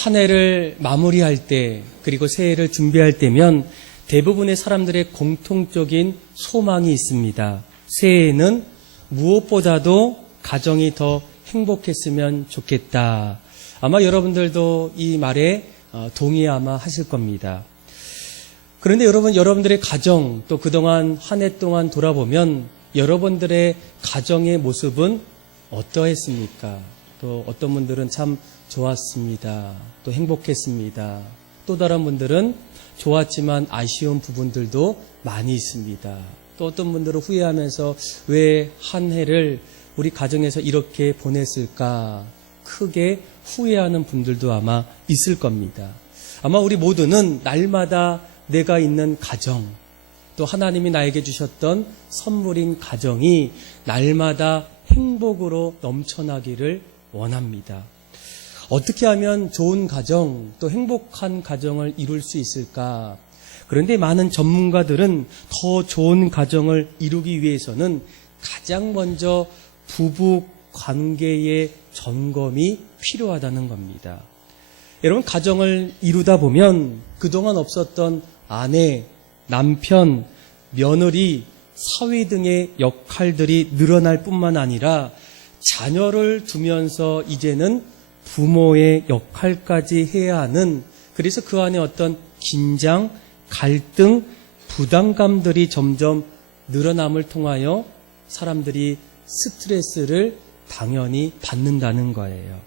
한 해를 마무리할 때 그리고 새해를 준비할 때면 대부분의 사람들의 공통적인 소망이 있습니다. 새해에는 무엇보다도 가정이 더 행복했으면 좋겠다. 아마 여러분들도 이 말에 동의 아마 하실 겁니다. 그런데 여러분들의 가정 또 그동안 한 해 동안 돌아보면 여러분들의 가정의 모습은 어떠했습니까? 또 어떤 분들은 참 좋았습니다. 또 행복했습니다. 또 다른 분들은 좋았지만 아쉬운 부분들도 많이 있습니다. 또 어떤 분들은 후회하면서 왜 한 해를 우리 가정에서 이렇게 보냈을까 크게 후회하는 분들도 아마 있을 겁니다. 아마 우리 모두는 날마다 내가 있는 가정 또 하나님이 나에게 주셨던 선물인 가정이 날마다 행복으로 넘쳐나기를 원합니다. 어떻게 하면 좋은 가정 또 행복한 가정을 이룰 수 있을까? 그런데 많은 전문가들은 더 좋은 가정을 이루기 위해서는 가장 먼저 부부 관계의 점검이 필요하다는 겁니다. 여러분, 가정을 이루다 보면 그동안 없었던 아내, 남편, 며느리, 사위 등의 역할들이 늘어날 뿐만 아니라 자녀를 두면서 이제는 부모의 역할까지 해야 하는, 그래서 그 안에 어떤 긴장, 갈등, 부담감들이 점점 늘어남을 통하여 사람들이 스트레스를 당연히 받는다는 거예요.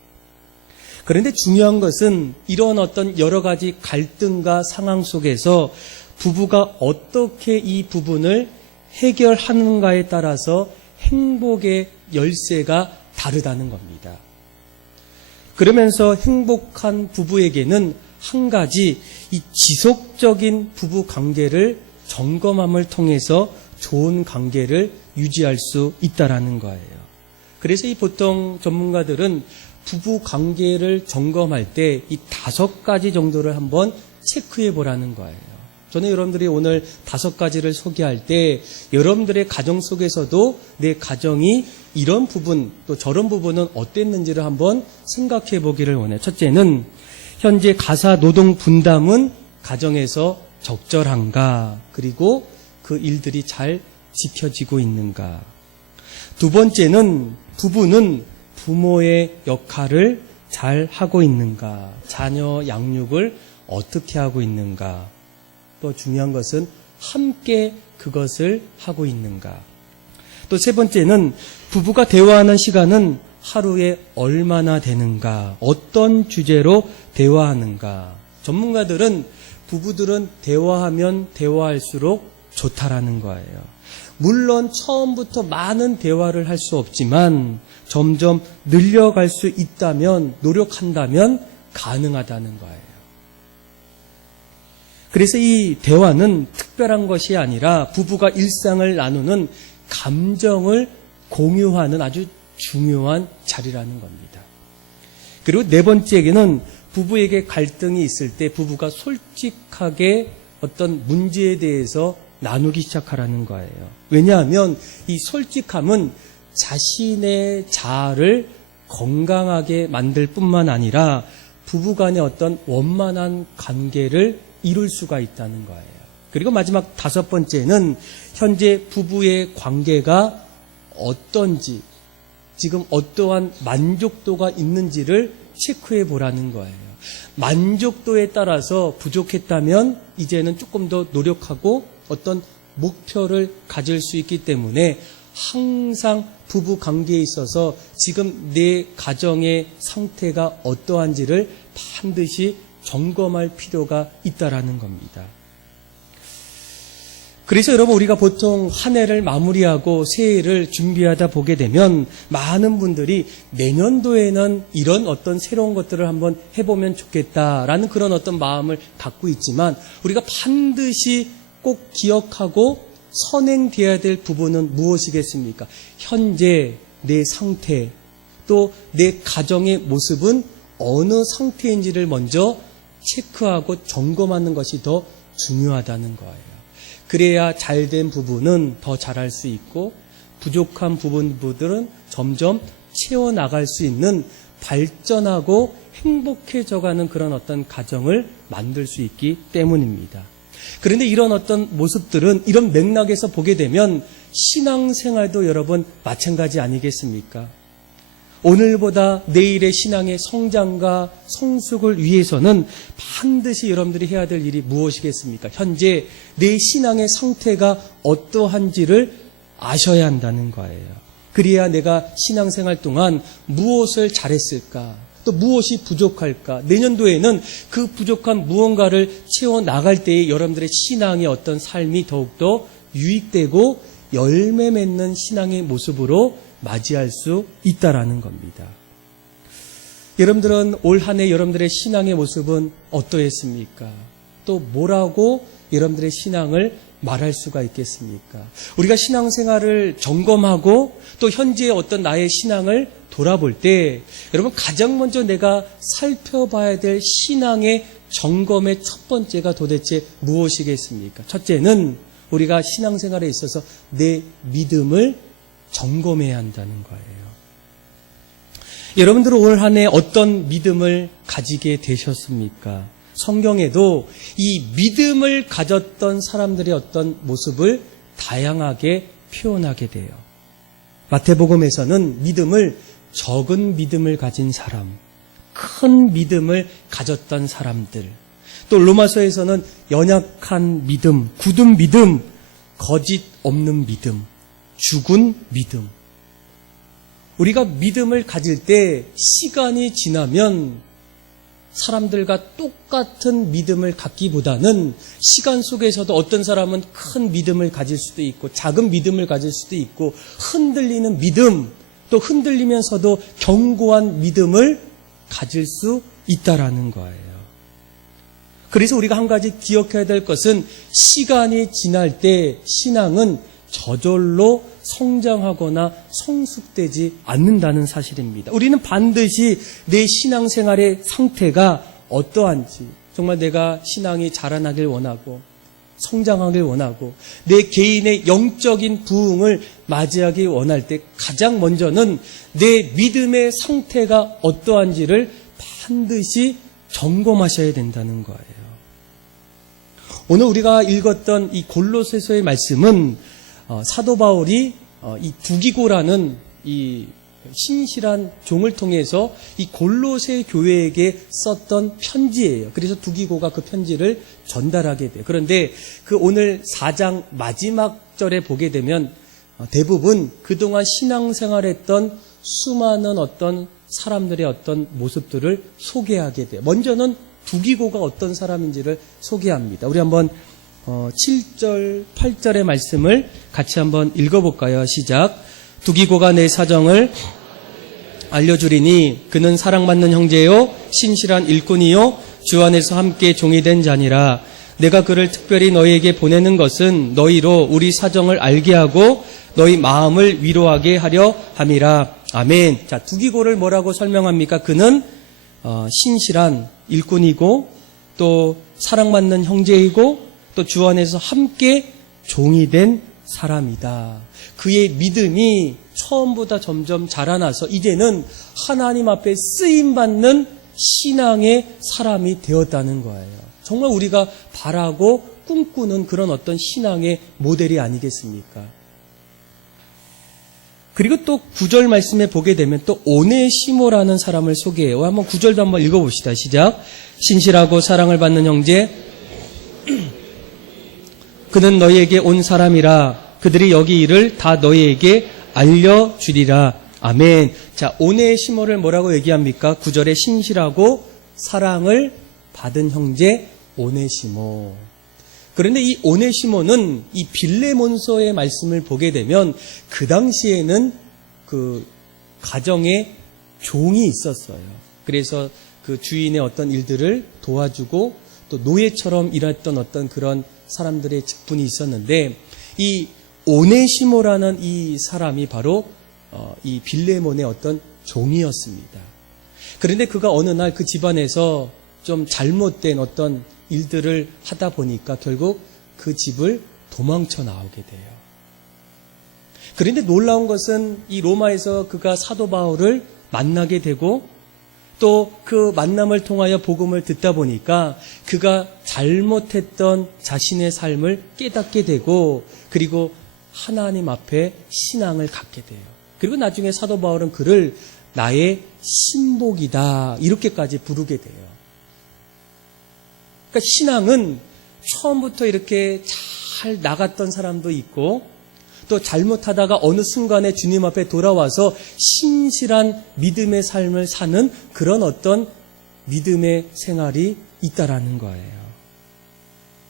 그런데 중요한 것은 이런 어떤 여러 가지 갈등과 상황 속에서 부부가 어떻게 이 부분을 해결하는가에 따라서 행복의 열쇠가 다르다는 겁니다. 그러면서 행복한 부부에게는 한 가지 이 지속적인 부부 관계를 점검함을 통해서 좋은 관계를 유지할 수 있다라는 거예요. 그래서 이 보통 전문가들은 부부 관계를 점검할 때 이 5가지 정도를 한번 체크해 보라는 거예요. 저는 여러분들이 오늘 5가지를 소개할 때 여러분들의 가정 속에서도 내 가정이 이런 부분 또 저런 부분은 어땠는지를 한번 생각해 보기를 원해요. 첫째는 현재 가사 노동 분담은 가정에서 적절한가? 그리고 그 일들이 잘 지켜지고 있는가? 두 번째는 부부는 부모의 역할을 잘 하고 있는가? 자녀 양육을 어떻게 하고 있는가? 또 중요한 것은 함께 그것을 하고 있는가? 또 세 번째는 부부가 대화하는 시간은 하루에 얼마나 되는가? 어떤 주제로 대화하는가? 전문가들은 부부들은 대화하면 대화할수록 좋다라는 거예요. 물론 처음부터 많은 대화를 할 수 없지만 점점 늘려갈 수 있다면, 노력한다면 가능하다는 거예요. 그래서 이 대화는 특별한 것이 아니라 부부가 일상을 나누는 감정을 공유하는 아주 중요한 자리라는 겁니다. 그리고 네 번째에는 부부에게 갈등이 있을 때 부부가 솔직하게 어떤 문제에 대해서 나누기 시작하라는 거예요. 왜냐하면 이 솔직함은 자신의 자아를 건강하게 만들 뿐만 아니라 부부간의 어떤 원만한 관계를 이룰 수가 있다는 거예요. 그리고 마지막 5번째는 현재 부부의 관계가 어떤지, 지금 어떠한 만족도가 있는지를 체크해 보라는 거예요. 만족도에 따라서 부족했다면 이제는 조금 더 노력하고 어떤 목표를 가질 수 있기 때문에 항상 부부 관계에 있어서 지금 내 가정의 상태가 어떠한지를 반드시 점검할 필요가 있다라는 겁니다. 그래서 여러분, 우리가 보통 한 해를 마무리하고 새해를 준비하다 보게 되면 많은 분들이 내년도에는 이런 어떤 새로운 것들을 한번 해보면 좋겠다라는 그런 어떤 마음을 갖고 있지만 우리가 반드시 꼭 기억하고 선행되어야 될 부분은 무엇이겠습니까? 현재 내 상태, 또 내 가정의 모습은 어느 상태인지를 먼저 체크하고 점검하는 것이 더 중요하다는 거예요. 그래야 잘된 부분은 더 잘할 수 있고 부족한 부분들은 점점 채워나갈 수 있는 발전하고 행복해져가는 그런 어떤 가정을 만들 수 있기 때문입니다. 그런데 이런 어떤 모습들은 이런 맥락에서 보게 되면 신앙생활도 여러분 마찬가지 아니겠습니까? 오늘보다 내일의 신앙의 성장과 성숙을 위해서는 반드시 여러분들이 해야 될 일이 무엇이겠습니까? 현재 내 신앙의 상태가 어떠한지를 아셔야 한다는 거예요. 그래야 내가 신앙생활 동안 무엇을 잘했을까? 또 무엇이 부족할까? 내년도에는 그 부족한 무언가를 채워나갈 때에 여러분들의 신앙의 어떤 삶이 더욱더 유익되고 열매 맺는 신앙의 모습으로 맞이할 수 있다라는 겁니다. 여러분들은 올 한 해 여러분들의 신앙의 모습은 어떠했습니까? 또 뭐라고 여러분들의 신앙을 말할 수가 있겠습니까? 우리가 신앙생활을 점검하고 또 현재의 어떤 나의 신앙을 돌아볼 때 여러분 가장 먼저 내가 살펴봐야 될 신앙의 점검의 첫 번째가 도대체 무엇이겠습니까? 첫째는 우리가 신앙생활에 있어서 내 믿음을 점검해야 한다는 거예요. 여러분들은 올 한 해 어떤 믿음을 가지게 되셨습니까? 성경에도 이 믿음을 가졌던 사람들의 어떤 모습을 다양하게 표현하게 돼요. 마태복음에서는 믿음을 적은 믿음을 가진 사람, 큰 믿음을 가졌던 사람들, 또 로마서에서는 연약한 믿음, 굳은 믿음, 거짓 없는 믿음, 죽은 믿음. 우리가 믿음을 가질 때 시간이 지나면 사람들과 똑같은 믿음을 갖기보다는 시간 속에서도 어떤 사람은 큰 믿음을 가질 수도 있고 작은 믿음을 가질 수도 있고 흔들리는 믿음, 또 흔들리면서도 견고한 믿음을 가질 수 있다라는 거예요. 그래서 우리가 한 가지 기억해야 될 것은 시간이 지날 때 신앙은 저절로 성장하거나 성숙되지 않는다는 사실입니다. 우리는 반드시 내 신앙생활의 상태가 어떠한지, 정말 내가 신앙이 자라나길 원하고 성장하길 원하고 내 개인의 영적인 부흥을 맞이하기 원할 때 가장 먼저는 내 믿음의 상태가 어떠한지를 반드시 점검하셔야 된다는 거예요. 오늘 우리가 읽었던 이 골로새서의 말씀은 사도 바울이 이 두기고라는 이 신실한 종을 통해서 이 골로새 교회에게 썼던 편지예요. 그래서 두기고가 그 편지를 전달하게 돼요. 그런데 그 오늘 4장 마지막 절에 보게 되면 대부분 그동안 신앙생활했던 수많은 어떤 사람들의 어떤 모습들을 소개하게 돼요. 먼저는 두기고가 어떤 사람인지를 소개합니다. 우리 한번 7절, 8절의 말씀을 같이 한번 읽어볼까요? 시작. 두기고가 내 사정을 알려주리니 그는 사랑받는 형제요 신실한 일꾼이요 주 안에서 함께 종이 된 자니라. 내가 그를 특별히 너희에게 보내는 것은 너희로 우리 사정을 알게 하고 너희 마음을 위로하게 하려 함이라. 아멘. 자, 두기고를 뭐라고 설명합니까? 그는 신실한 일꾼이고 또 사랑받는 형제이고 또 주 안에서 함께 종이 된 사람이다. 그의 믿음이 처음보다 점점 자라나서 이제는 하나님 앞에 쓰임받는 신앙의 사람이 되었다는 거예요. 정말 우리가 바라고 꿈꾸는 그런 어떤 신앙의 모델이 아니겠습니까? 그리고 또 9절 말씀에 보게 되면 또 오네시모라는 사람을 소개해요. 한번 9절도 한번 읽어봅시다. 시작. 신실하고 사랑을 받는 형제 그는 너희에게 온 사람이라. 그들이 여기 일을 다 너희에게 알려주리라. 아멘. 자, 오네시모를 뭐라고 얘기합니까? 9절에 신실하고 사랑을 받은 형제 오네시모. 그런데 이 오네시모는 이 빌레몬서의 말씀을 보게 되면 그 당시에는 그 가정에 종이 있었어요. 그래서 그 주인의 어떤 일들을 도와주고 또 노예처럼 일했던 어떤 그런 사람들의 직분이 있었는데 이 오네시모라는 이 사람이 바로 이 빌레몬의 어떤 종이었습니다. 그런데 그가 어느 날 그 집안에서 좀 잘못된 어떤 일들을 하다 보니까 결국 그 집을 도망쳐 나오게 돼요. 그런데 놀라운 것은 이 로마에서 그가 사도 바울을 만나게 되고 또 그 만남을 통하여 복음을 듣다 보니까 그가 잘못했던 자신의 삶을 깨닫게 되고 그리고 하나님 앞에 신앙을 갖게 돼요. 그리고 나중에 사도 바울은 그를 나의 신복이다 이렇게까지 부르게 돼요. 그러니까 신앙은 처음부터 이렇게 잘 나갔던 사람도 있고 또 잘못하다가 어느 순간에 주님 앞에 돌아와서 신실한 믿음의 삶을 사는 그런 어떤 믿음의 생활이 있다라는 거예요.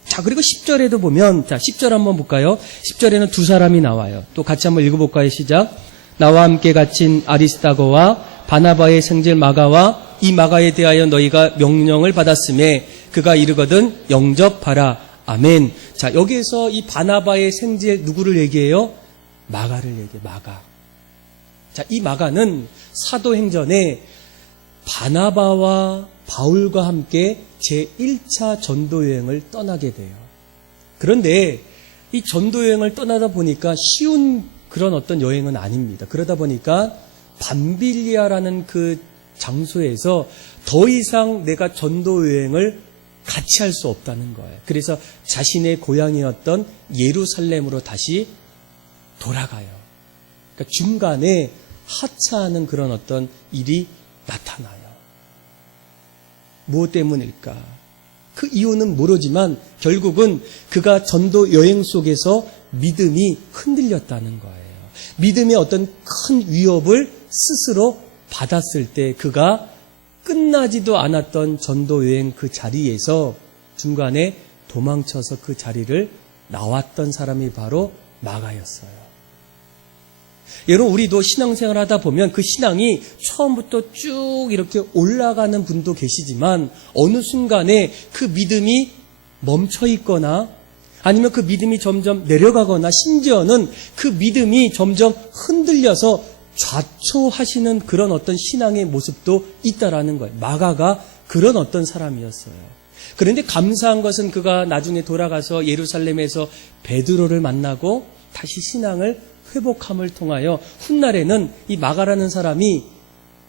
자, 그리고 10절에도 보면, 자, 10절 한번 볼까요? 10절에는 두 사람이 나와요. 또 같이 한번 읽어볼까요? 시작. 나와 함께 갇힌 아리스다고와 바나바의 생질 마가와 이 마가에 대하여 너희가 명령을 받았음에 그가 이르거든 영접하라. 아멘. 자, 여기에서 이 바나바의 생질 누구를 얘기해요? 마가를 얘기해요. 마가. 자, 이 마가는 사도행전에 바나바와 바울과 함께 제1차 전도여행을 떠나게 돼요. 그런데 이 전도여행을 떠나다 보니까 쉬운 그런 어떤 여행은 아닙니다. 그러다 보니까 밤빌리아라는 그 장소에서 더 이상 내가 전도여행을 같이 할 수 없다는 거예요. 그래서 자신의 고향이었던 예루살렘으로 다시 돌아가요. 그러니까 중간에 하차하는 그런 어떤 일이 나타나요. 무엇 때문일까? 그 이유는 모르지만 결국은 그가 전도 여행 속에서 믿음이 흔들렸다는 거예요. 믿음의 어떤 큰 위협을 스스로 받았을 때 그가 끝나지도 않았던 전도 여행 그 자리에서 중간에 도망쳐서 그 자리를 나왔던 사람이 바로 마가였어요. 여러분, 우리도 신앙생활 하다 보면 그 신앙이 처음부터 쭉 이렇게 올라가는 분도 계시지만 어느 순간에 그 믿음이 멈춰 있거나 아니면 그 믿음이 점점 내려가거나 심지어는 그 믿음이 점점 흔들려서 좌초하시는 그런 어떤 신앙의 모습도 있다라는 거예요. 마가가 그런 어떤 사람이었어요. 그런데 감사한 것은 그가 나중에 돌아가서 예루살렘에서 베드로를 만나고 다시 신앙을 회복함을 통하여 훗날에는 이 마가라는 사람이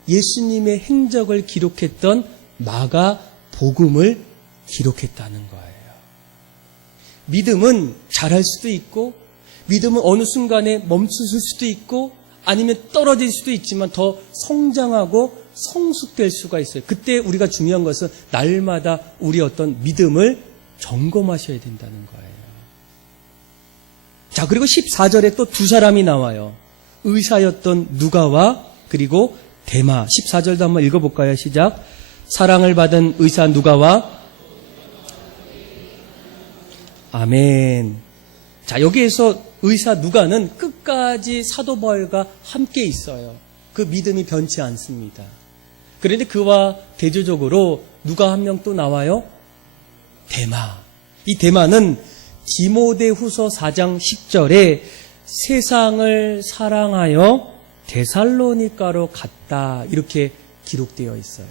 예수님의 행적을 기록했던 마가 복음을 기록했다는 거예요. 믿음은 잘할 수도 있고 믿음은 어느 순간에 멈추실 수도 있고 아니면 떨어질 수도 있지만 더 성장하고 성숙될 수가 있어요. 그때 우리가 중요한 것은 날마다 우리 어떤 믿음을 점검하셔야 된다는 거예요. 자, 그리고 14절에 또 두 사람이 나와요. 의사였던 누가와 그리고 데마. 14절도 한번 읽어볼까요? 시작. 사랑을 받은 의사 누가와 아멘. 자, 여기에서 의사 누가는 끝까지 사도 바울과 함께 있어요. 그 믿음이 변치 않습니다. 그런데 그와 대조적으로 누가 한 명 또 나와요? 데마. 이 데마는 디모데후서 4장 10절에 세상을 사랑하여 데살로니가로 갔다 이렇게 기록되어 있어요.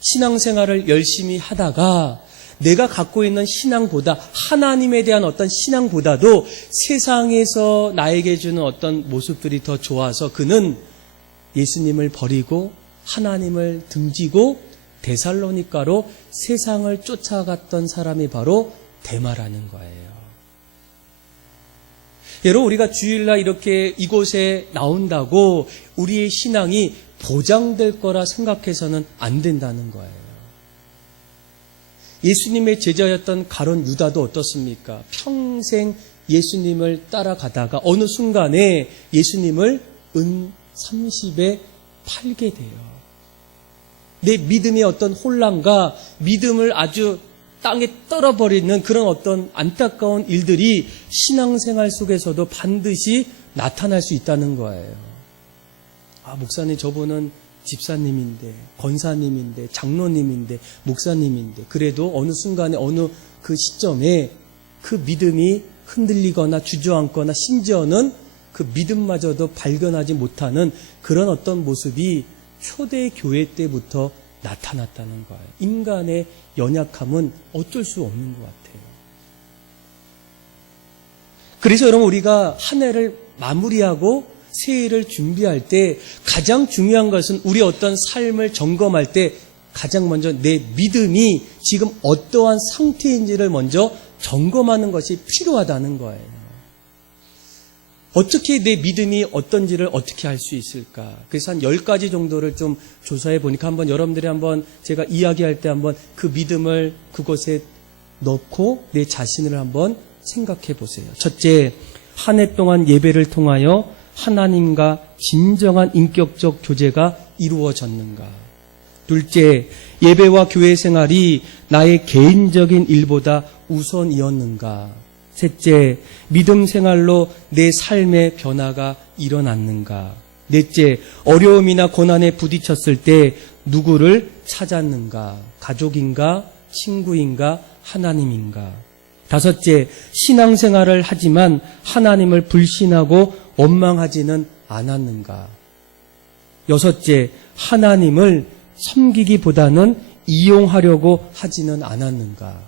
신앙생활을 열심히 하다가 내가 갖고 있는 신앙보다 하나님에 대한 어떤 신앙보다도 세상에서 나에게 주는 어떤 모습들이 더 좋아서 그는 예수님을 버리고 하나님을 등지고 데살로니가로 세상을 쫓아갔던 사람이 바로 데마라는 거예요. 여러분, 우리가 주일날 이렇게 이곳에 나온다고 우리의 신앙이 보장될 거라 생각해서는 안 된다는 거예요. 예수님의 제자였던 가룟 유다도 어떻습니까? 평생 예수님을 따라가다가 어느 순간에 예수님을 은 30에 팔게 돼요. 내 믿음의 어떤 혼란과 믿음을 아주 땅에 떨어버리는 그런 어떤 안타까운 일들이 신앙생활 속에서도 반드시 나타날 수 있다는 거예요. 아, 목사님, 저분은 집사님인데, 권사님인데, 장로님인데, 목사님인데, 그래도 어느 순간에 어느 그 시점에 그 믿음이 흔들리거나 주저앉거나 심지어는 그 믿음마저도 발견하지 못하는 그런 어떤 모습이 초대 교회 때부터 나타났다는 거예요. 인간의 연약함은 어쩔 수 없는 것 같아요. 그래서 여러분, 우리가 한 해를 마무리하고 새해를 준비할 때 가장 중요한 것은 우리 어떤 삶을 점검할 때 가장 먼저 내 믿음이 지금 어떠한 상태인지를 먼저 점검하는 것이 필요하다는 거예요. 어떻게 내 믿음이 어떤지를 어떻게 알 수 있을까? 그래서 한 10가지 정도를 좀 조사해 보니까 한번 여러분들이 한번 제가 이야기할 때 한번 그 믿음을 그곳에 넣고 내 자신을 한번 생각해 보세요. 첫째, 한 해 동안 예배를 통하여 하나님과 진정한 인격적 교제가 이루어졌는가? 둘째, 예배와 교회 생활이 나의 개인적인 일보다 우선이었는가? 셋째, 믿음 생활로 내 삶의 변화가 일어났는가? 넷째, 어려움이나 고난에 부딪혔을 때 누구를 찾았는가? 가족인가? 친구인가? 하나님인가? 다섯째, 신앙생활을 하지만 하나님을 불신하고 원망하지는 않았는가? 여섯째, 하나님을 섬기기보다는 이용하려고 하지는 않았는가?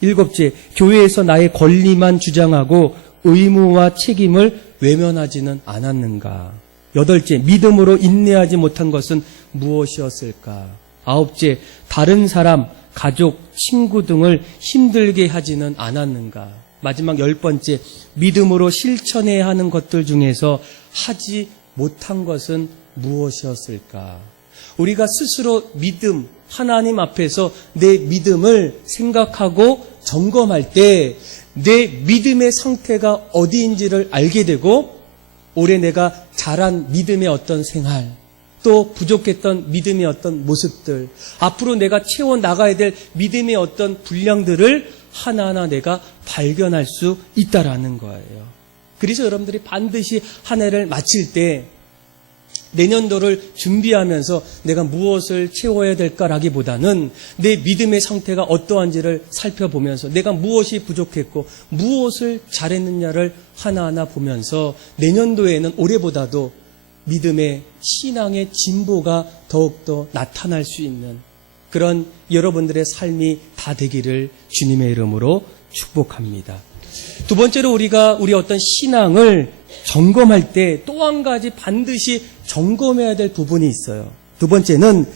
일곱째, 교회에서 나의 권리만 주장하고 의무와 책임을 외면하지는 않았는가? 여덟째, 믿음으로 인내하지 못한 것은 무엇이었을까? 아홉째, 다른 사람, 가족, 친구 등을 힘들게 하지는 않았는가? 마지막 10번째, 믿음으로 실천해야 하는 것들 중에서 하지 못한 것은 무엇이었을까? 우리가 스스로 믿음, 하나님 앞에서 내 믿음을 생각하고 점검할 때 내 믿음의 상태가 어디인지를 알게 되고 올해 내가 잘한 믿음의 어떤 생활, 또 부족했던 믿음의 어떤 모습들, 앞으로 내가 채워나가야 될 믿음의 어떤 분량들을 하나하나 내가 발견할 수 있다라는 거예요. 그래서 여러분들이 반드시 한 해를 마칠 때 내년도를 준비하면서 내가 무엇을 채워야 될까라기보다는 내 믿음의 상태가 어떠한지를 살펴보면서 내가 무엇이 부족했고 무엇을 잘했느냐를 하나하나 보면서 내년도에는 올해보다도 믿음의 신앙의 진보가 더욱더 나타날 수 있는 그런 여러분들의 삶이 다 되기를 주님의 이름으로 축복합니다. 두 번째로 우리가 우리 어떤 신앙을 점검할 때 또 한 가지 반드시 점검해야 될 부분이 있어요. 두 번째는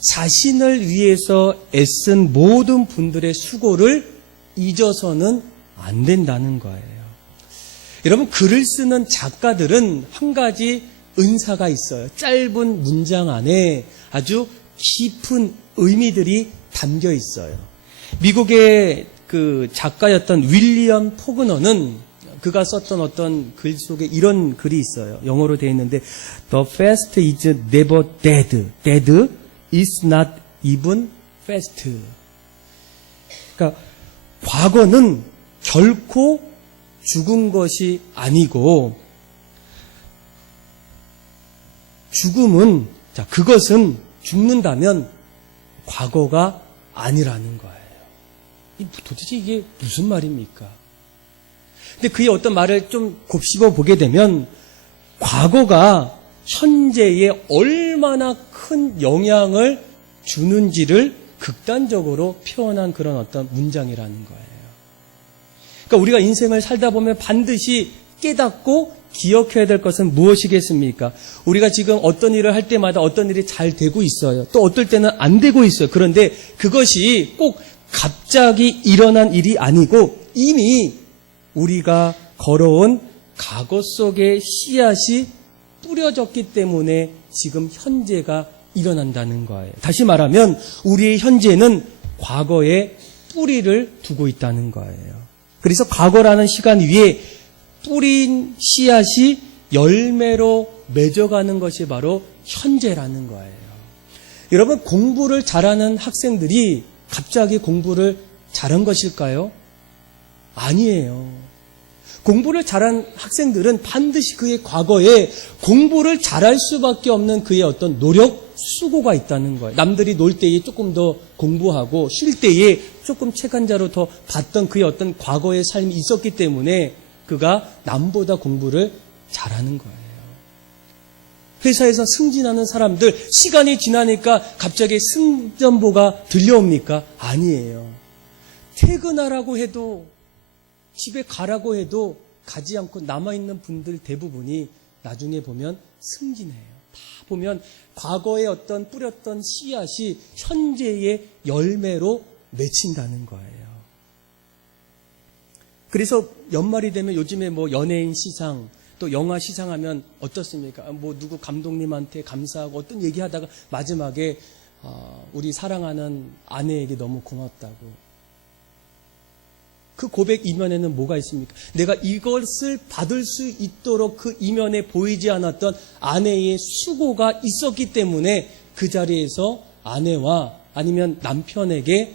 자신을 위해서 애쓴 모든 분들의 수고를 잊어서는 안 된다는 거예요. 여러분, 글을 쓰는 작가들은 한 가지 은사가 있어요. 짧은 문장 안에 아주 깊은 의미들이 담겨 있어요. 미국의 그 작가였던 윌리엄 포그너는 그가 썼던 어떤 글 속에 이런 글이 있어요. 영어로 되어 있는데 The fast is never dead. Dead is not even fast. 그러니까 과거는 결코 죽은 것이 아니고 죽음은 그것은 죽는다면 과거가 아니라는 거예요. 도대체 이게 무슨 말입니까? 근데 그의 어떤 말을 좀 곱씹어 보게 되면 과거가 현재에 얼마나 큰 영향을 주는지를 극단적으로 표현한 그런 어떤 문장이라는 거예요. 그러니까 우리가 인생을 살다 보면 반드시 깨닫고 기억해야 될 것은 무엇이겠습니까? 우리가 지금 어떤 일을 할 때마다 어떤 일이 잘 되고 있어요. 또 어떨 때는 안 되고 있어요. 그런데 그것이 꼭 갑자기 일어난 일이 아니고 이미 우리가 걸어온 과거 속의 씨앗이 뿌려졌기 때문에 지금 현재가 일어난다는 거예요. 다시 말하면 우리의 현재는 과거에 뿌리를 두고 있다는 거예요. 그래서 과거라는 시간 위에 뿌린 씨앗이 열매로 맺어가는 것이 바로 현재라는 거예요. 여러분, 공부를 잘하는 학생들이 갑자기 공부를 잘한 것일까요? 아니에요. 공부를 잘한 학생들은 반드시 그의 과거에 공부를 잘할 수밖에 없는 그의 어떤 노력, 수고가 있다는 거예요. 남들이 놀 때에 조금 더 공부하고 쉴 때에 조금 책 한 자루 더 봤던 그의 어떤 과거의 삶이 있었기 때문에 그가 남보다 공부를 잘하는 거예요. 회사에서 승진하는 사람들 시간이 지나니까 갑자기 승전보가 들려옵니까? 아니에요. 퇴근하라고 해도 집에 가라고 해도 가지 않고 남아있는 분들 대부분이 나중에 보면 승진해요. 다 보면 과거에 어떤 뿌렸던 씨앗이 현재의 열매로 맺힌다는 거예요. 그래서 연말이 되면 요즘에 뭐 연예인 시상, 또 영화 시상하면 어떻습니까? 뭐 누구 감독님한테 감사하고 어떤 얘기하다가 마지막에 우리 사랑하는 아내에게 너무 고맙다고. 그 고백 이면에는 뭐가 있습니까? 내가 이것을 받을 수 있도록 그 이면에 보이지 않았던 아내의 수고가 있었기 때문에 그 자리에서 아내와 아니면 남편에게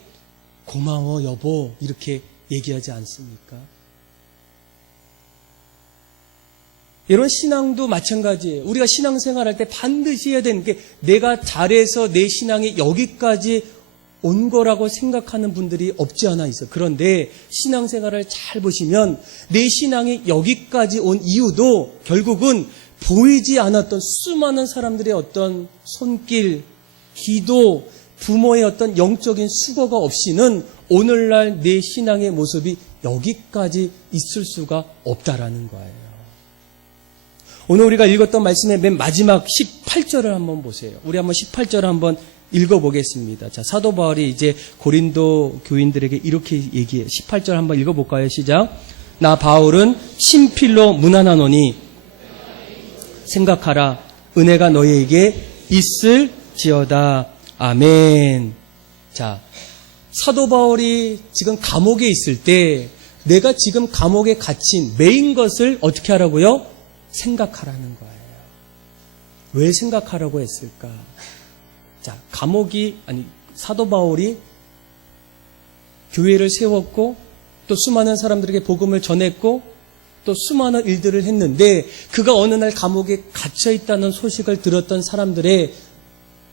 고마워 여보 이렇게 얘기하지 않습니까? 이런 신앙도 마찬가지예요. 우리가 신앙생활할 때 반드시 해야 되는 게 내가 잘해서 내 신앙이 여기까지 온 거라고 생각하는 분들이 없지 않아 있어요. 그런데 신앙생활을 잘 보시면 내 신앙이 여기까지 온 이유도 결국은 보이지 않았던 수많은 사람들의 어떤 손길, 기도, 부모의 어떤 영적인 수고가 없이는 오늘날 내 신앙의 모습이 여기까지 있을 수가 없다라는 거예요. 오늘 우리가 읽었던 말씀의 맨 마지막 18절을 한번 보세요. 우리 한번 18절을 한번 읽어보겠습니다. 자, 사도 바울이 이제 고린도 교인들에게 이렇게 얘기해요. 18절 한번 읽어볼까요? 시작. 나 바울은 신필로 문안하노니 생각하라. 은혜가 너희에게 있을지어다. 아멘. 자, 사도 바울이 지금 감옥에 있을 때 내가 지금 감옥에 갇힌 매인 것을 어떻게 하라고요? 생각하라는 거예요. 왜 생각하라고 했을까? 자, 사도 바울이 교회를 세웠고 또 수많은 사람들에게 복음을 전했고 또 수많은 일들을 했는데 그가 어느 날 감옥에 갇혀 있다는 소식을 들었던 사람들의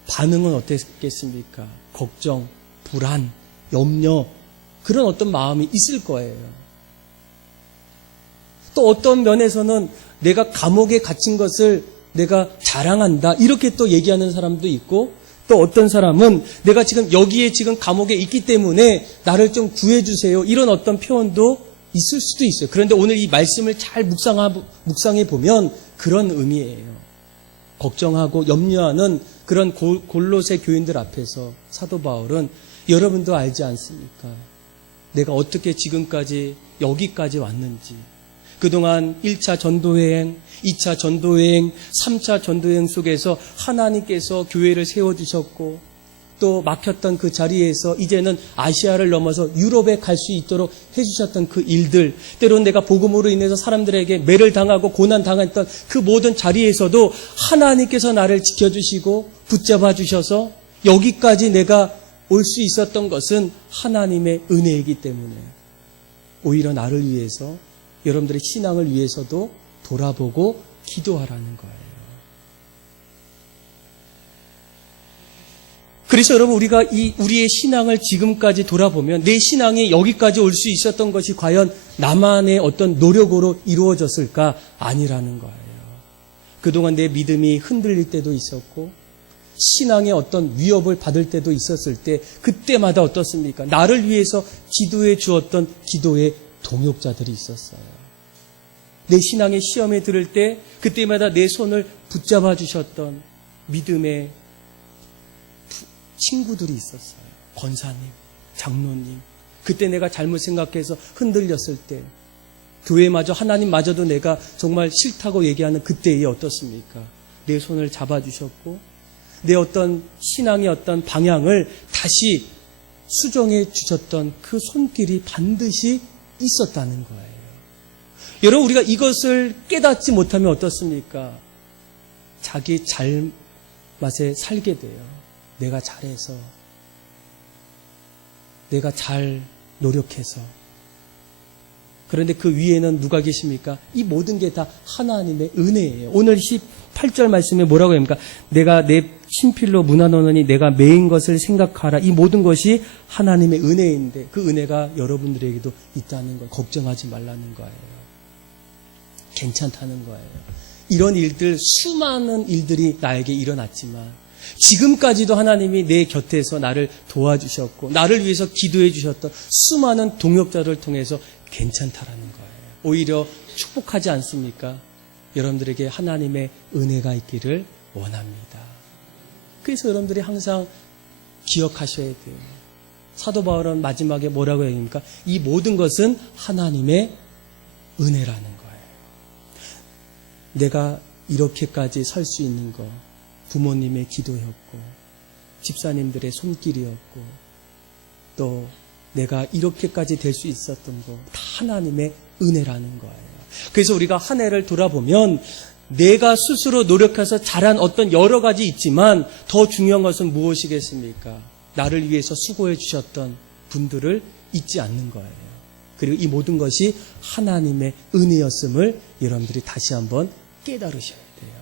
반응은 어땠겠습니까? 걱정, 불안, 염려 그런 어떤 마음이 있을 거예요. 또 어떤 면에서는 내가 감옥에 갇힌 것을 내가 자랑한다 이렇게 또 얘기하는 사람도 있고 또 어떤 사람은 내가 지금 여기에 지금 감옥에 있기 때문에 나를 좀 구해주세요 이런 어떤 표현도 있을 수도 있어요. 그런데 오늘 이 말씀을 잘 묵상해 보면 그런 의미예요. 걱정하고 염려하는 그런 골로새 교인들 앞에서 사도 바울은 여러분도 알지 않습니까? 내가 어떻게 지금까지 여기까지 왔는지 그동안 1차 전도여행, 2차 전도여행, 3차 전도여행 속에서 하나님께서 교회를 세워주셨고 또 막혔던 그 자리에서 이제는 아시아를 넘어서 유럽에 갈 수 있도록 해주셨던 그 일들 때로는 내가 복음으로 인해서 사람들에게 매를 당하고 고난당했던 그 모든 자리에서도 하나님께서 나를 지켜주시고 붙잡아 주셔서 여기까지 내가 올 수 있었던 것은 하나님의 은혜이기 때문에 오히려 나를 위해서 여러분들의 신앙을 위해서도 돌아보고 기도하라는 거예요. 그래서 여러분 우리가 우리의 신앙을 지금까지 돌아보면 내 신앙이 여기까지 올 수 있었던 것이 과연 나만의 어떤 노력으로 이루어졌을까? 아니라는 거예요. 그동안 내 믿음이 흔들릴 때도 있었고 신앙의 어떤 위협을 받을 때도 있었을 때 그때마다 어떻습니까? 나를 위해서 기도해 주었던 기도의 동역자들이 있었어요. 내 신앙의 시험에 들을 때 그때마다 내 손을 붙잡아 주셨던 믿음의 친구들이 있었어요. 권사님, 장로님. 그때 내가 잘못 생각해서 흔들렸을 때 교회마저 하나님마저도 내가 정말 싫다고 얘기하는 그때에 어떻습니까? 내 손을 잡아주셨고 내 어떤 신앙의 어떤 방향을 다시 수정해 주셨던 그 손길이 반드시 있었다는 거예요. 여러분 우리가 이것을 깨닫지 못하면 어떻습니까? 자기 잘맛에 살게 돼요. 내가 잘해서 내가 잘 노력해서 그런데 그 위에는 누가 계십니까? 이 모든 게 다 하나님의 은혜예요. 오늘 18절 말씀에 뭐라고 합니까? 내가 내 신필로 문안하노니 내가 매인 것을 생각하라. 이 모든 것이 하나님의 은혜인데 그 은혜가 여러분들에게도 있다는 걸 걱정하지 말라는 거예요. 괜찮다는 거예요. 이런 일들 수많은 일들이 나에게 일어났지만 지금까지도 하나님이 내 곁에서 나를 도와주셨고 나를 위해서 기도해 주셨던 수많은 동역자를 통해서 괜찮다라는 거예요. 오히려 축복하지 않습니까? 여러분들에게 하나님의 은혜가 있기를 원합니다. 그래서 여러분들이 항상 기억하셔야 돼요. 사도 바울은 마지막에 뭐라고 얘기합니까? 이 모든 것은 하나님의 은혜라는 거예요. 내가 이렇게까지 설 수 있는 거 부모님의 기도였고 집사님들의 손길이었고 또 내가 이렇게까지 될 수 있었던 거 다 하나님의 은혜라는 거예요. 그래서 우리가 한 해를 돌아보면 내가 스스로 노력해서 잘한 어떤 여러 가지 있지만 더 중요한 것은 무엇이겠습니까? 나를 위해서 수고해 주셨던 분들을 잊지 않는 거예요. 그리고 이 모든 것이 하나님의 은혜였음을 여러분들이 다시 한번 깨달으셔야 돼요.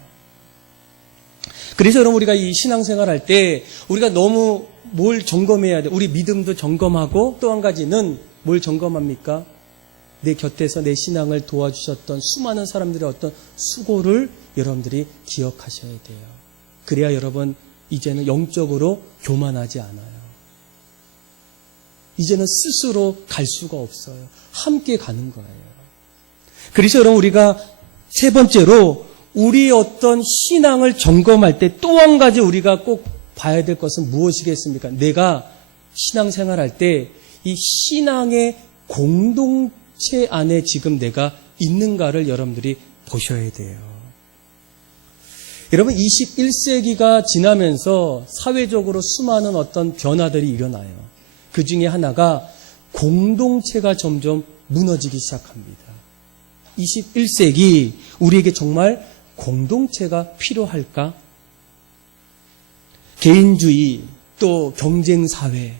그래서 여러분 우리가 이 신앙생활 할 때 우리가 너무 뭘 점검해야 돼? 우리 믿음도 점검하고 또 한 가지는 뭘 점검합니까? 내 곁에서 내 신앙을 도와주셨던 수많은 사람들의 어떤 수고를 여러분들이 기억하셔야 돼요. 그래야 여러분 이제는 영적으로 교만하지 않아요. 이제는 스스로 갈 수가 없어요. 함께 가는 거예요. 그래서 여러분 우리가 세 번째로 우리 어떤 신앙을 점검할 때 또 한 가지 우리가 꼭 봐야 될 것은 무엇이겠습니까? 내가 신앙생활할 때 이 신앙의 공동체 안에 지금 내가 있는가를 여러분들이 보셔야 돼요. 여러분 21세기가 지나면서 사회적으로 수많은 어떤 변화들이 일어나요. 그 중에 하나가 공동체가 점점 무너지기 시작합니다. 21세기 우리에게 정말 공동체가 필요할까? 개인주의, 또 경쟁사회,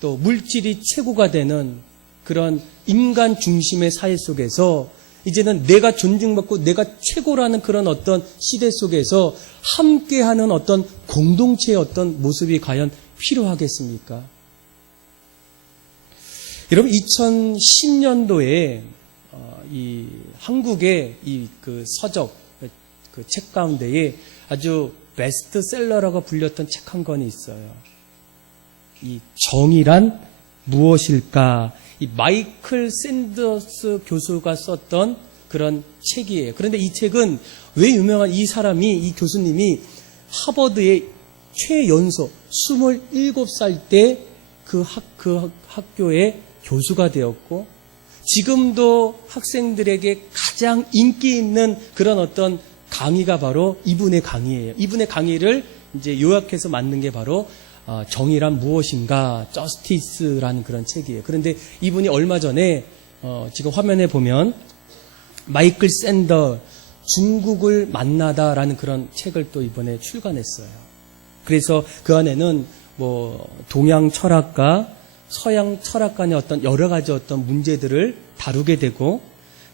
또 물질이 최고가 되는 그런 인간 중심의 사회 속에서 이제는 내가 존중받고 내가 최고라는 그런 어떤 시대 속에서 함께하는 어떤 공동체의 어떤 모습이 과연 필요하겠습니까? 여러분 2010년도에 이 한국의 이 그 서적 그 책 가운데에 아주 베스트셀러라고 불렸던 책 한 권이 있어요. 이 정의란 무엇일까? 이 마이클 샌더스 교수가 썼던 그런 책이에요. 그런데 이 책은 왜 유명한 이 사람이 이 교수님이 하버드의 최연소 27살 때 그 학교의 교수가 되었고 지금도 학생들에게 가장 인기 있는 그런 어떤 강의가 바로 이분의 강의예요. 이분의 강의를 이제 요약해서 만든 게 바로 정의란 무엇인가, 저스티스라는 그런 책이에요. 그런데 이분이 얼마 전에 지금 화면에 보면 마이클 샌더 중국을 만나다라는 그런 책을 또 이번에 출간했어요. 그래서 그 안에는 뭐 동양 철학과 서양 철학 간의 어떤 여러 가지 어떤 문제들을 다루게 되고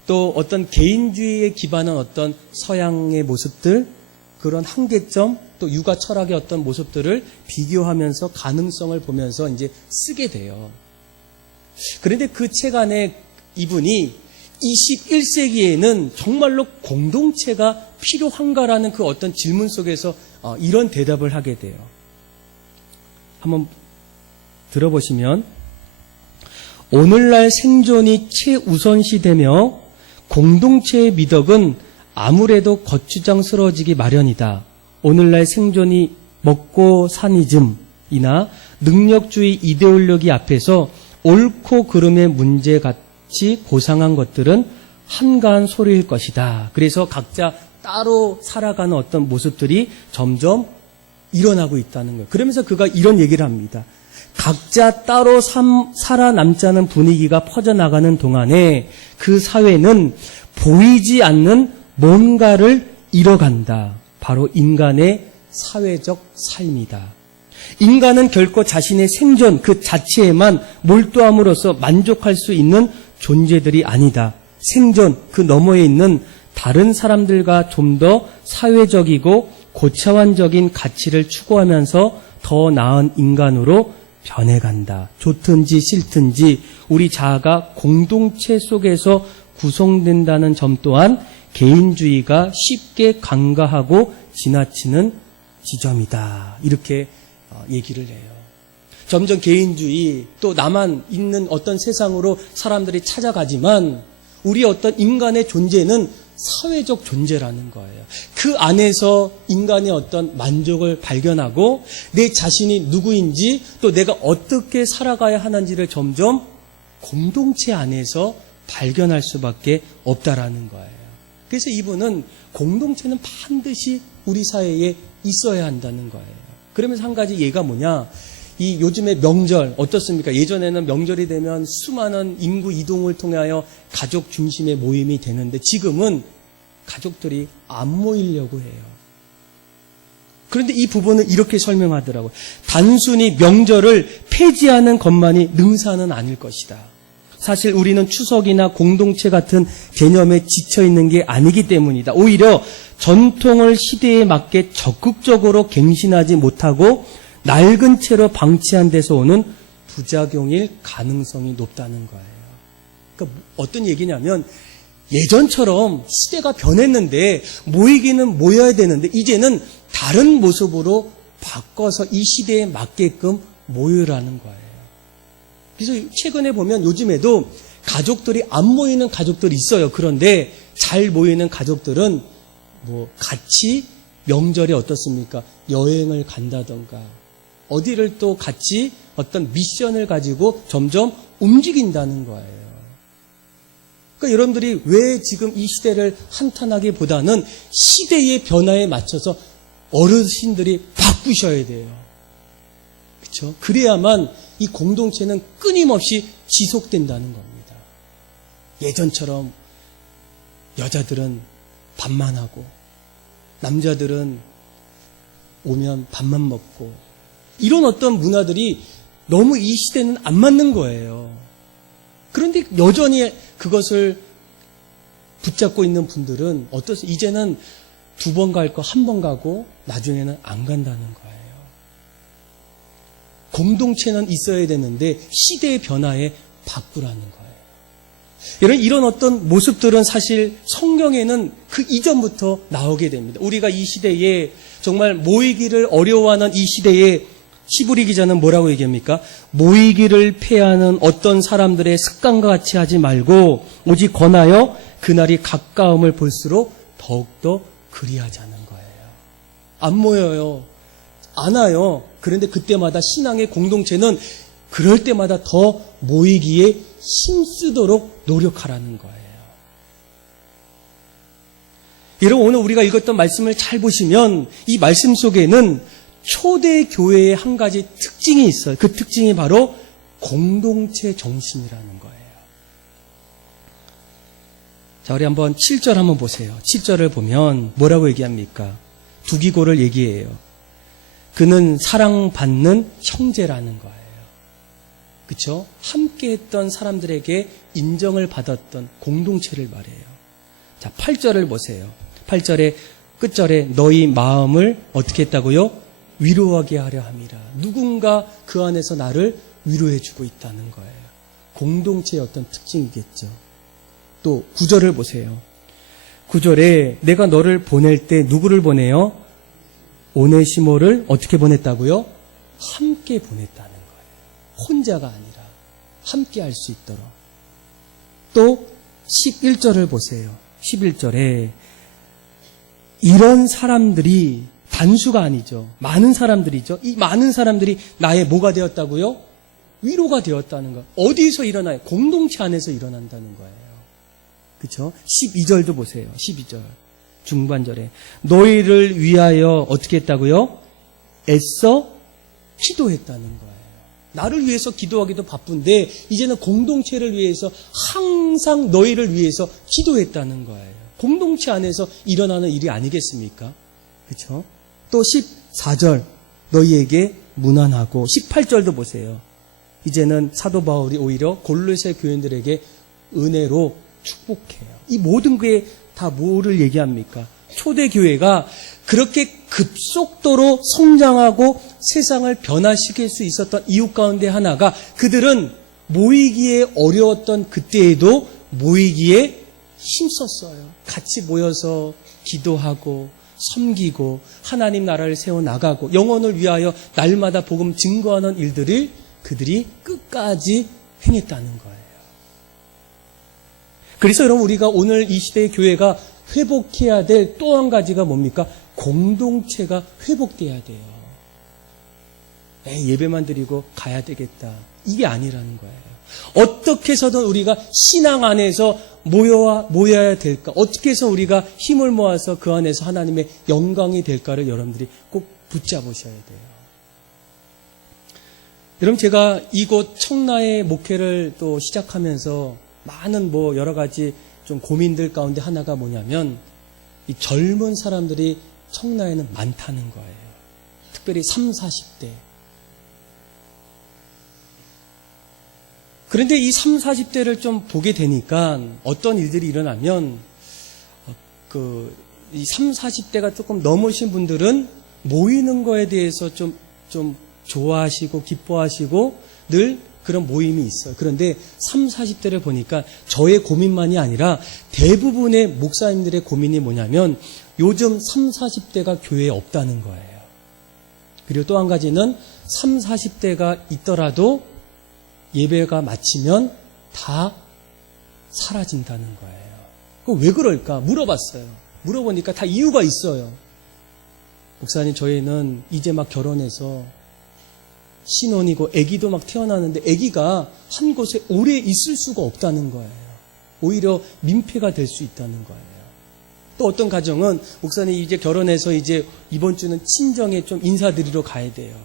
또 어떤 개인주의에 기반한 어떤 서양의 모습들, 그런 한계점, 또 육아 철학의 어떤 모습들을 비교하면서 가능성을 보면서 이제 쓰게 돼요. 그런데 그 책 안에 이분이 21세기에는 정말로 공동체가 필요한가라는 그 어떤 질문 속에서 이런 대답을 하게 돼요. 한번 들어보시면 오늘날 생존이 최우선시되며 공동체의 미덕은 아무래도 거추장스러워지기 마련이다. 오늘날 생존이 먹고 사니즘이나 능력주의 이데올로기 앞에서 옳고 그름의 문제같이 고상한 것들은 한가한 소리일 것이다. 그래서 각자 따로 살아가는 어떤 모습들이 점점 일어나고 있다는 거예요. 그러면서 그가 이런 얘기를 합니다. 각자 따로 살아남자는 분위기가 퍼져나가는 동안에 그 사회는 보이지 않는 뭔가를 잃어간다. 바로 인간의 사회적 삶이다. 인간은 결코 자신의 생존 그 자체에만 몰두함으로써 만족할 수 있는 존재들이 아니다. 생존 그 너머에 있는 다른 사람들과 좀 더 사회적이고 고차원적인 가치를 추구하면서 더 나은 인간으로 변해간다. 좋든지 싫든지 우리 자아가 공동체 속에서 구성된다는 점 또한 개인주의가 쉽게 간과하고 지나치는 지점이다. 이렇게 얘기를 해요. 점점 개인주의 또 나만 있는 어떤 세상으로 사람들이 찾아가지만 우리 어떤 인간의 존재는 사회적 존재라는 거예요. 그 안에서 인간의 어떤 만족을 발견하고 내 자신이 누구인지 또 내가 어떻게 살아가야 하는지를 점점 공동체 안에서 발견할 수밖에 없다라는 거예요. 그래서 이분은 공동체는 반드시 우리 사회에 있어야 한다는 거예요. 그러면서 한 가지 예가 뭐냐? 이 요즘에 명절 어떻습니까? 예전에는 명절이 되면 수많은 인구 이동을 통하여 가족 중심의 모임이 되는데 지금은 가족들이 안 모이려고 해요. 그런데 이 부분은 이렇게 설명하더라고요. 단순히 명절을 폐지하는 것만이 능사는 아닐 것이다. 사실 우리는 추석이나 공동체 같은 개념에 지쳐 있는 게 아니기 때문이다. 오히려 전통을 시대에 맞게 적극적으로 갱신하지 못하고 낡은 채로 방치한 데서 오는 부작용일 가능성이 높다는 거예요. 그러니까 어떤 얘기냐면 예전처럼 시대가 변했는데 모이기는 모여야 되는데 이제는 다른 모습으로 바꿔서 이 시대에 맞게끔 모여라는 거예요. 그래서 최근에 보면 요즘에도 가족들이 안 모이는 가족들이 있어요. 그런데 잘 모이는 가족들은 뭐 같이 명절에 어떻습니까? 여행을 간다던가 어디를 또 같이 어떤 미션을 가지고 점점 움직인다는 거예요. 그러니까 여러분들이 왜 지금 이 시대를 한탄하기보다는 시대의 변화에 맞춰서 어르신들이 바꾸셔야 돼요. 그렇죠? 그래야만 이 공동체는 끊임없이 지속된다는 겁니다. 예전처럼 여자들은 밥만 하고 남자들은 오면 밥만 먹고 이런 어떤 문화들이 너무 이 시대는 안 맞는 거예요. 그런데 여전히 그것을 붙잡고 있는 분들은 어떠세요? 이제는 2번 갈 거 1번 가고 나중에는 안 간다는 거예요. 공동체는 있어야 되는데 시대의 변화에 바꾸라는 거예요. 여러분 이런 어떤 모습들은 사실 성경에는 그 이전부터 나오게 됩니다. 우리가 이 시대에 정말 모이기를 어려워하는 이 시대에 히브리 기자는 뭐라고 얘기합니까? 모이기를 폐하는 어떤 사람들의 습관과 같이 하지 말고 오직 권하여 그날이 가까움을 볼수록 더욱더 그리하자는 거예요. 안 모여요. 안 와요. 그런데 그때마다 신앙의 공동체는 그럴 때마다 더 모이기에 힘쓰도록 노력하라는 거예요. 여러분 오늘 우리가 읽었던 말씀을 잘 보시면 이 말씀 속에는 초대 교회의 한 가지 특징이 있어요. 그 특징이 바로 공동체 정신이라는 거예요. 자, 우리 한번 7절 한번 보세요. 7절을 보면 뭐라고 얘기합니까? 두기고를 얘기해요. 그는 사랑받는 형제라는 거예요. 그렇죠? 함께 했던 사람들에게 인정을 받았던 공동체를 말해요. 자, 8절을 보세요. 8절의 끝절에 너희 마음을 어떻게 했다고요? 위로하게 하려 함이라. 누군가 그 안에서 나를 위로해주고 있다는 거예요. 공동체의 어떤 특징이겠죠. 또 9절을 보세요. 9절에 내가 너를 보낼 때 누구를 보내요? 오네시모를 어떻게 보냈다고요? 함께 보냈다는 거예요. 혼자가 아니라 함께 할 수 있도록. 또 11절을 보세요. 11절에 이런 사람들이 단수가 아니죠. 많은 사람들이죠. 이 많은 사람들이 나의 뭐가 되었다고요? 위로가 되었다는 거. 어디서 일어나요? 공동체 안에서 일어난다는 거예요. 그렇죠? 12절도 보세요. 12절 중반절에 너희를 위하여 어떻게 했다고요? 애써 기도했다는 거예요. 나를 위해서 기도하기도 바쁜데 이제는 공동체를 위해서 항상 너희를 위해서 기도했다는 거예요. 공동체 안에서 일어나는 일이 아니겠습니까? 그렇죠? 또 14절 너희에게 무난하고 18절도 보세요. 이제는 사도 바울이 오히려 골로새 교인들에게 은혜로 축복해요. 이 모든 게 다 뭐를 얘기합니까? 초대교회가 그렇게 급속도로 성장하고 세상을 변화시킬 수 있었던 이유 가운데 하나가 그들은 모이기에 어려웠던 그때에도 모이기에 힘썼어요. 같이 모여서 기도하고 섬기고 하나님 나라를 세워나가고 영혼을 위하여 날마다 복음 증거하는 일들을 그들이 끝까지 행했다는 거예요. 그래서 여러분 우리가 오늘 이 시대의 교회가 회복해야 될 또 한 가지가 뭡니까? 공동체가 회복돼야 돼요. 예배만 드리고 가야 되겠다. 이게 아니라는 거예요. 어떻게 해서든 우리가 신앙 안에서 모여야 될까? 어떻게 해서 우리가 힘을 모아서 그 안에서 하나님의 영광이 될까를 여러분들이 꼭 붙잡으셔야 돼요. 여러분 제가 이곳 청라의 목회를 또 시작하면서 많은 여러 가지 좀 고민들 가운데 하나가 뭐냐면 이 젊은 사람들이 청라에는 많다는 거예요. 특별히 30, 40대. 그런데 이 30, 40대를 좀 보게 되니까 어떤 일들이 일어나면 이 30, 40대가 조금 넘으신 분들은 모이는 거에 대해서 좀 좋아하시고 기뻐하시고 늘 그런 모임이 있어요. 그런데 30, 40대를 보니까 저의 고민만이 아니라 대부분의 목사님들의 고민이 뭐냐면 요즘 30, 40대가 교회에 없다는 거예요. 그리고 또 한 가지는 30, 40대가 있더라도 예배가 마치면 다 사라진다는 거예요. 왜 그럴까? 물어봤어요. 물어보니까 다 이유가 있어요. 목사님, 저희는 이제 막 결혼해서 신혼이고 아기도 막 태어나는데 아기가 한 곳에 오래 있을 수가 없다는 거예요. 오히려 민폐가 될 수 있다는 거예요. 또 어떤 가정은 목사님 이제 결혼해서 이제 이번 주는 친정에 좀 인사드리러 가야 돼요.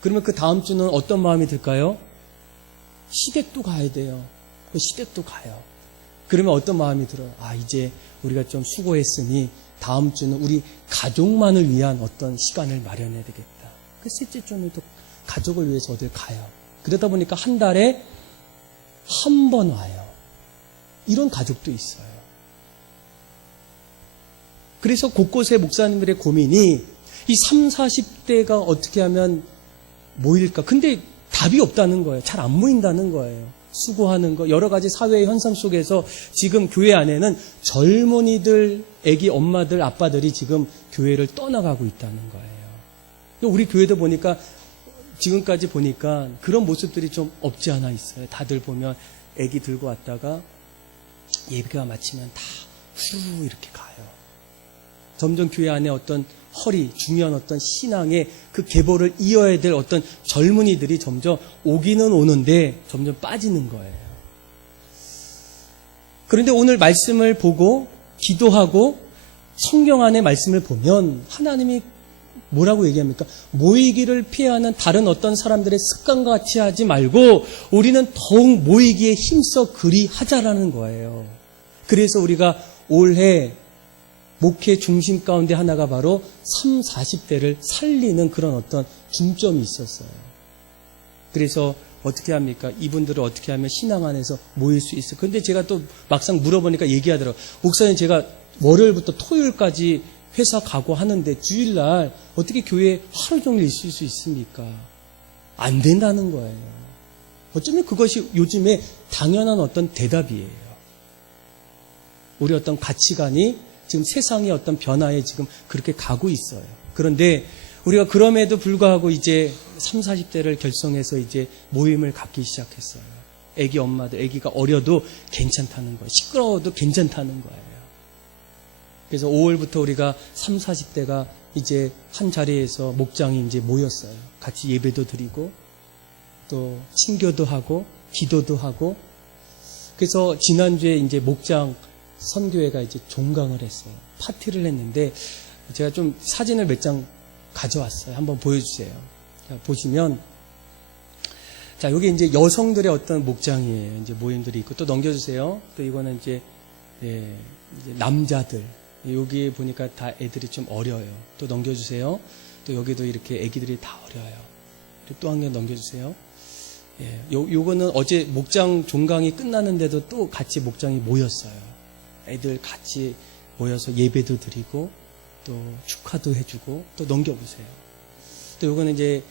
그러면 그 다음 주는 어떤 마음이 들까요? 시댁도 가야 돼요. 그 시댁도 가요. 그러면 어떤 마음이 들어요? 이제 우리가 좀 수고했으니 다음 주는 우리 가족만을 위한 어떤 시간을 마련해야 되겠다. 그 셋째 주는 또 가족을 위해서 어딜 가요. 그러다 보니까 한 달에 한 번 와요. 이런 가족도 있어요. 그래서 곳곳에 목사님들의 고민이 이 30, 40대가 어떻게 하면 모일까? 근데 답이 없다는 거예요. 잘 안 모인다는 거예요. 수고하는 거, 여러 가지 사회의 현상 속에서 지금 교회 안에는 젊은이들, 애기 엄마들, 아빠들이 지금 교회를 떠나가고 있다는 거예요. 우리 교회도 보니까 지금까지 보니까 그런 모습들이 좀 없지 않아 있어요. 다들 보면 애기 들고 왔다가 예배가 마치면 다 후 이렇게 가요. 점점 교회 안에 어떤 중요한 어떤 신앙의 그 계보를 이어야 될 어떤 젊은이들이 점점 오기는 오는데 점점 빠지는 거예요. 그런데 오늘 말씀을 보고 기도하고 성경 안의 말씀을 보면 하나님이 뭐라고 얘기합니까? 모이기를 피하는 다른 어떤 사람들의 습관과 같이 하지 말고 우리는 더욱 모이기에 힘써 그리하자라는 거예요. 그래서 우리가 올해 목회 중심 가운데 하나가 바로 30, 40대를 살리는 그런 어떤 중점이 있었어요. 그래서 어떻게 합니까? 이분들을 어떻게 하면 신앙 안에서 모일 수 있어요. 그런데 제가 또 막상 물어보니까 얘기하더라고요. 목사님, 제가 월요일부터 토요일까지 회사 가고 하는데 주일날 어떻게 교회에 하루 종일 있을 수 있습니까? 안 된다는 거예요. 어쩌면 그것이 요즘에 당연한 어떤 대답이에요. 우리 어떤 가치관이 지금 세상의 어떤 변화에 지금 그렇게 가고 있어요. 그런데 우리가 그럼에도 불구하고 이제 30, 40대를 결성해서 이제 모임을 갖기 시작했어요. 애기 엄마들, 애기가 어려도 괜찮다는 거예요. 시끄러워도 괜찮다는 거예요. 그래서 5월부터 우리가 30, 40대가 이제 한 자리에서 목장이 이제 모였어요. 같이 예배도 드리고 또 친교도 하고 기도도 하고. 그래서 지난주에 이제 목장 선교회가 이제 종강을 했어요. 파티를 했는데 제가 좀 사진을 몇 장 가져왔어요. 한번 보여주세요. 자, 보시면 자, 여기 이제 여성들의 어떤 목장이에요. 이제 모임들이 있고 또 넘겨주세요. 또 이거는 이제 남자들. 여기 보니까 다 애들이 좀 어려요. 또 넘겨주세요. 또 여기도 이렇게 애기들이 다 어려요. 또 한 개 넘겨주세요. 요거는 어제 목장 종강이 끝나는데도 또 같이 목장이 모였어요. 애들 같이 모여서 예배도 드리고 또 축하도 해주고. 또 넘겨보세요. 또 요거는 이제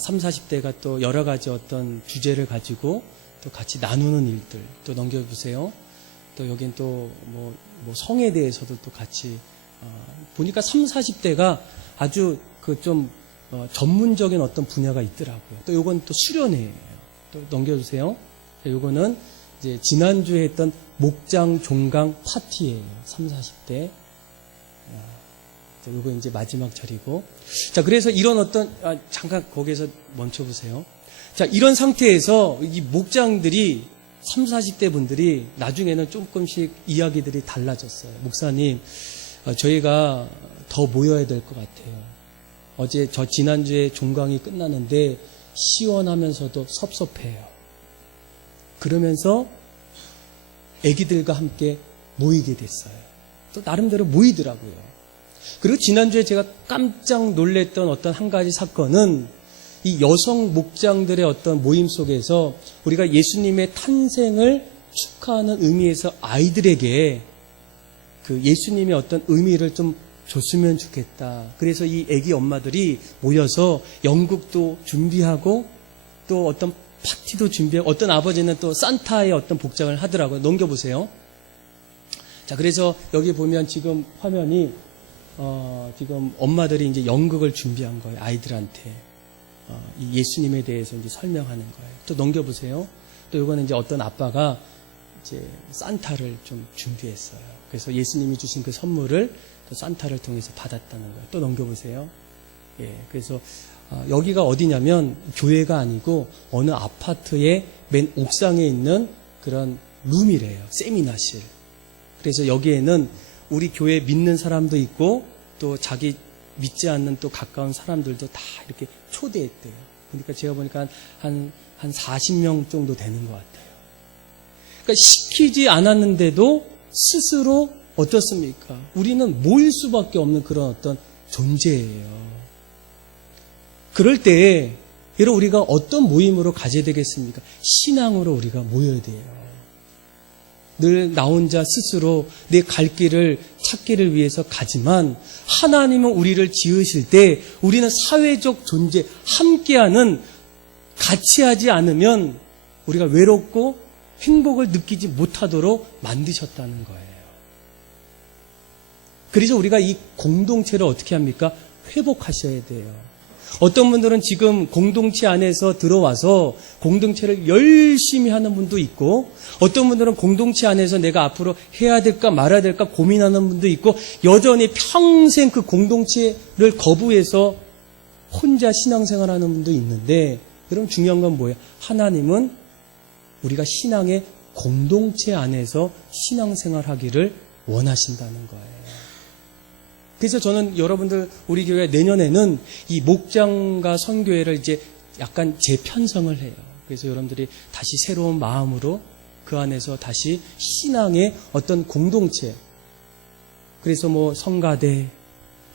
30, 40대가 또 여러 가지 어떤 주제를 가지고 또 같이 나누는 일들. 또 넘겨보세요. 또 여긴 또 뭐 성에 대해서도 또 같이 보니까 30, 40대가 아주 그 좀 전문적인 어떤 분야가 있더라고요. 또 요건 또 수련회예요. 또 넘겨주세요. 요거는 이제 지난주에 했던 목장 종강 파티예요. 30, 40대. 요거 이제 마지막 절이고. 자, 그래서 이런 어떤, 잠깐 거기에서 멈춰보세요. 자, 이런 상태에서 이 목장들이 30, 40대 분들이 나중에는 조금씩 이야기들이 달라졌어요. 목사님, 저희가 더 모여야 될 것 같아요. 어제 지난주에 종강이 끝나는데 시원하면서도 섭섭해요. 그러면서 아기들과 함께 모이게 됐어요. 또 나름대로 모이더라고요. 그리고 지난주에 제가 깜짝 놀랐던 어떤 한 가지 사건은 이 여성 목장들의 어떤 모임 속에서 우리가 예수님의 탄생을 축하하는 의미에서 아이들에게 그 예수님의 어떤 의미를 좀 줬으면 좋겠다. 그래서 이 아기 엄마들이 모여서 연극도 준비하고 또 어떤 파티도 준비하고 어떤 아버지는 또 산타의 어떤 복장을 하더라고요. 넘겨보세요. 자, 그래서 여기 보면 지금 화면이 지금 엄마들이 이제 연극을 준비한 거예요. 아이들한테. 이 예수님에 대해서 이제 설명하는 거예요. 또 넘겨보세요. 또 이거는 이제 어떤 아빠가 이제 산타를 좀 준비했어요. 그래서 예수님이 주신 그 선물을 또 산타를 통해서 받았다는 거예요. 또 넘겨보세요. 예, 그래서 여기가 어디냐면 교회가 아니고 어느 아파트의 맨 옥상에 있는 그런 룸이래요. 세미나실. 그래서 여기에는 우리 교회 믿는 사람도 있고 또 자기 믿지 않는 또 가까운 사람들도 다 이렇게 초대했대요. 그러니까 제가 보니까 한 40명 정도 되는 것 같아요. 그러니까 시키지 않았는데도 스스로 어떻습니까? 우리는 모일 수밖에 없는 그런 어떤 존재예요. 그럴 때 여러분 우리가 어떤 모임으로 가져야 되겠습니까? 신앙으로 우리가 모여야 돼요. 늘 나 혼자 스스로 내 갈 길을 찾기를 위해서 가지만 하나님은 우리를 지으실 때 우리는 사회적 존재, 함께하는 같이 하지 않으면 우리가 외롭고 행복을 느끼지 못하도록 만드셨다는 거예요. 그래서 우리가 이 공동체를 어떻게 합니까? 회복하셔야 돼요. 어떤 분들은 지금 공동체 안에서 들어와서 공동체를 열심히 하는 분도 있고 어떤 분들은 공동체 안에서 내가 앞으로 해야 될까 말아야 될까 고민하는 분도 있고 여전히 평생 그 공동체를 거부해서 혼자 신앙생활하는 분도 있는데 여러분 중요한 건 뭐예요? 하나님은 우리가 신앙의 공동체 안에서 신앙생활하기를 원하신다는 거예요. 그래서 저는 여러분들 우리 교회 내년에는 이 목장과 선교회를 이제 약간 재편성을 해요. 그래서 여러분들이 다시 새로운 마음으로 그 안에서 다시 신앙의 어떤 공동체, 그래서 뭐 성가대,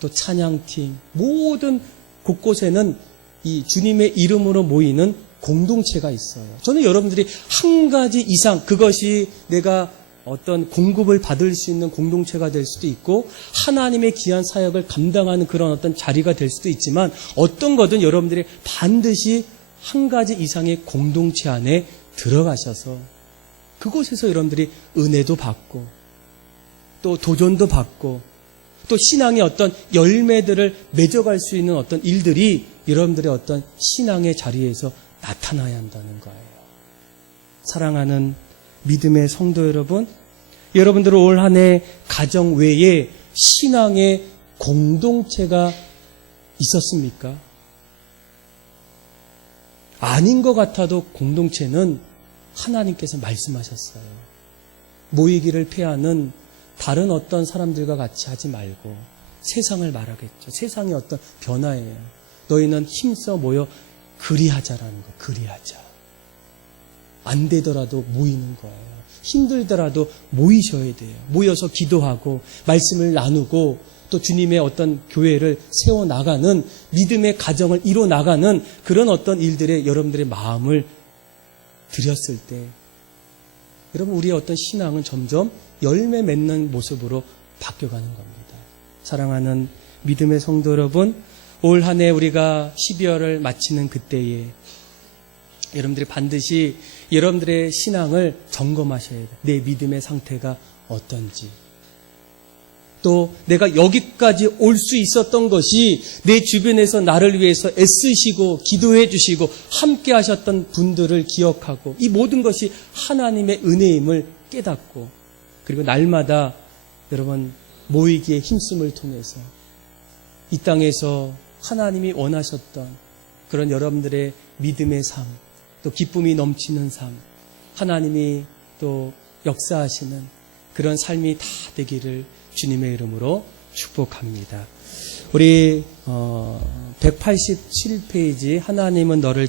또 찬양팀, 모든 곳곳에는 이 주님의 이름으로 모이는 공동체가 있어요. 저는 여러분들이 한 가지 이상 그것이 내가 어떤 공급을 받을 수 있는 공동체가 될 수도 있고 하나님의 귀한 사역을 감당하는 그런 어떤 자리가 될 수도 있지만 어떤 거든 여러분들이 반드시 한 가지 이상의 공동체 안에 들어가셔서 그곳에서 여러분들이 은혜도 받고 또 도전도 받고 또 신앙의 어떤 열매들을 맺어갈 수 있는 어떤 일들이 여러분들의 어떤 신앙의 자리에서 나타나야 한다는 거예요. 사랑하는 믿음의 성도 여러분, 여러분들은 올 한 해 가정 외에 신앙의 공동체가 있었습니까? 아닌 것 같아도 공동체는 하나님께서 말씀하셨어요. 모이기를 패하는 다른 어떤 사람들과 같이 하지 말고 세상을 말하겠죠. 세상의 어떤 변화예요. 너희는 힘써 모여 그리하자라는 거, 그리하자. 안 되더라도 모이는 거예요. 힘들더라도 모이셔야 돼요. 모여서 기도하고 말씀을 나누고 또 주님의 어떤 교회를 세워나가는 믿음의 가정을 이뤄나가는 그런 어떤 일들에 여러분들의 마음을 드렸을 때 여러분 우리의 어떤 신앙은 점점 열매 맺는 모습으로 바뀌어가는 겁니다. 사랑하는 믿음의 성도 여러분, 올 한 해 우리가 12월을 마치는 그때에 여러분들이 반드시 여러분들의 신앙을 점검하셔야 돼요. 내 믿음의 상태가 어떤지. 또 내가 여기까지 올 수 있었던 것이 내 주변에서 나를 위해서 애쓰시고 기도해 주시고 함께 하셨던 분들을 기억하고 이 모든 것이 하나님의 은혜임을 깨닫고 그리고 날마다 여러분 모이기의 힘씀을 통해서 이 땅에서 하나님이 원하셨던 그런 여러분들의 믿음의 삶, 또 기쁨이 넘치는 삶, 하나님이 또 역사하시는 그런 삶이 다 되기를 주님의 이름으로 축복합니다. 우리 187페이지 하나님은 너를